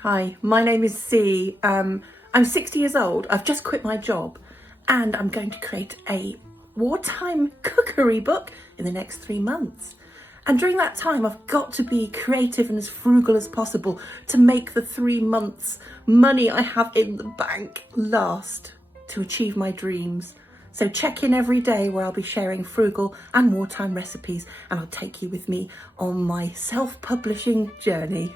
Hi, my name is C. I'm 60 years old. I've just quit my job and I'm going to create a wartime cookery book in the next 3 months. And during that time, I've got to be creative and as frugal as possible to make the 3 months money I have in the bank last to achieve my dreams. So check in every day where I'll be sharing frugal and wartime recipes, and I'll take you with me on my self-publishing journey.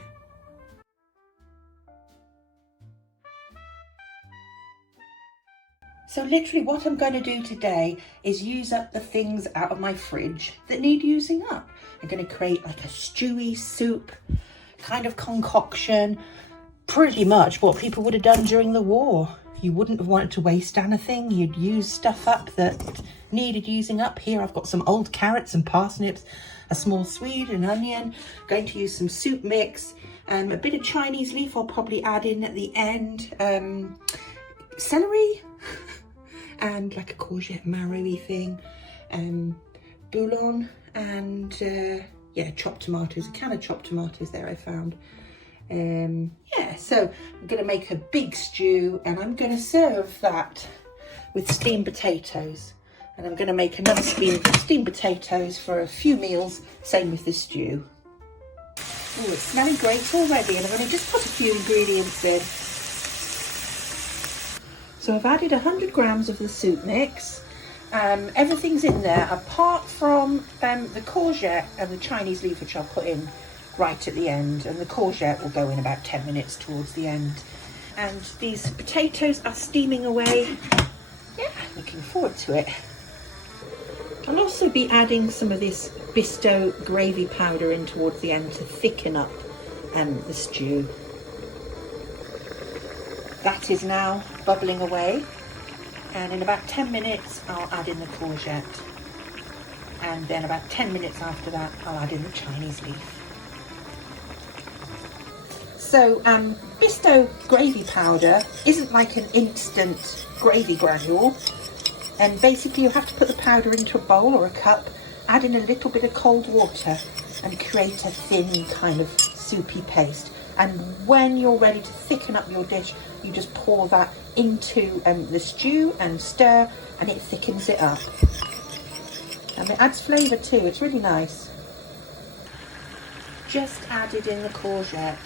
So literally what I'm going to do today is use up the things out of my fridge that need using up. I'm going to create like a stewy soup kind of concoction, pretty much what people would have done during the war. You wouldn't have wanted to waste anything. You'd use stuff up that needed using up. Here I've got some old carrots and parsnips, a small swede, an onion. Going to use some soup mix, a bit of Chinese leaf I'll probably add in at the end, celery, and like a courgette marrowy thing, bouillon, and yeah, chopped tomatoes, a can of chopped tomatoes there I found. Yeah, so I'm going to make a big stew and I'm going to serve that with steamed potatoes. And I'm going to make another steamed potatoes for a few meals, same with the stew. Oh, it's smelling great already, and I've only just put a few ingredients in. So I've added 100 grams of the soup mix. Everything's in there apart from the courgette and the Chinese leaf, which I'll put in right at the end, and the courgette will go in about 10 minutes towards the end. And these potatoes are steaming away. Yeah, looking forward to it. I'll also be adding some of this Bisto gravy powder in towards the end to thicken up the stew. That is now bubbling away, and in about 10 minutes I'll add in the courgette, and then about 10 minutes after that I'll add in the Chinese leaf. So Bisto gravy powder isn't like an instant gravy granule, and basically you have to put the powder into a bowl or a cup, add in a little bit of cold water and create a thin kind of soupy paste. And when you're ready to thicken up your dish, you just pour that into the stew and stir, and it thickens it up. And it adds flavour too, it's really nice. Just added in the courgette.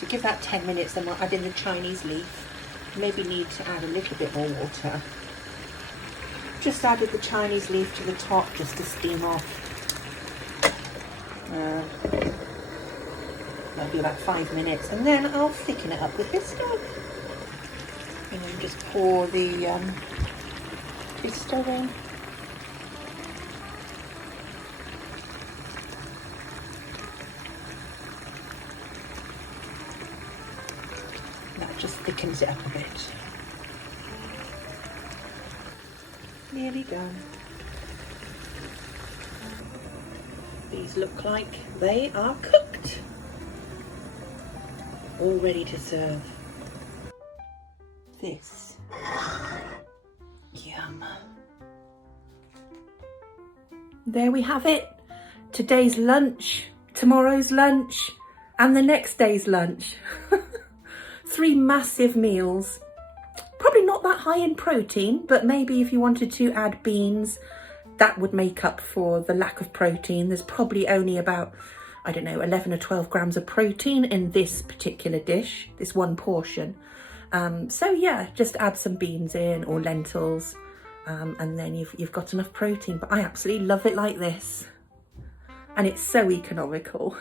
So give that 10 minutes, then we'll add in the Chinese leaf. Maybe need to add a little bit more water. Just added the Chinese leaf to the top just to steam off. That'll be about 5 minutes, and then I'll thicken it up with Bisto. And then just pour the Bisto in. That just thickens it up a bit. Nearly done. These look like they are cooked. All ready to serve. This. Yum. There we have it. Today's lunch, tomorrow's lunch, and the next day's lunch. 3 massive meals. Probably not that high in protein, but maybe if you wanted to add beans, that would make up for the lack of protein. There's probably only about, I don't know, 11 or 12 grams of protein in this particular dish, this one portion. So yeah, just add some beans in or lentils, and then you've got enough protein. But I absolutely love it like this. And it's so economical.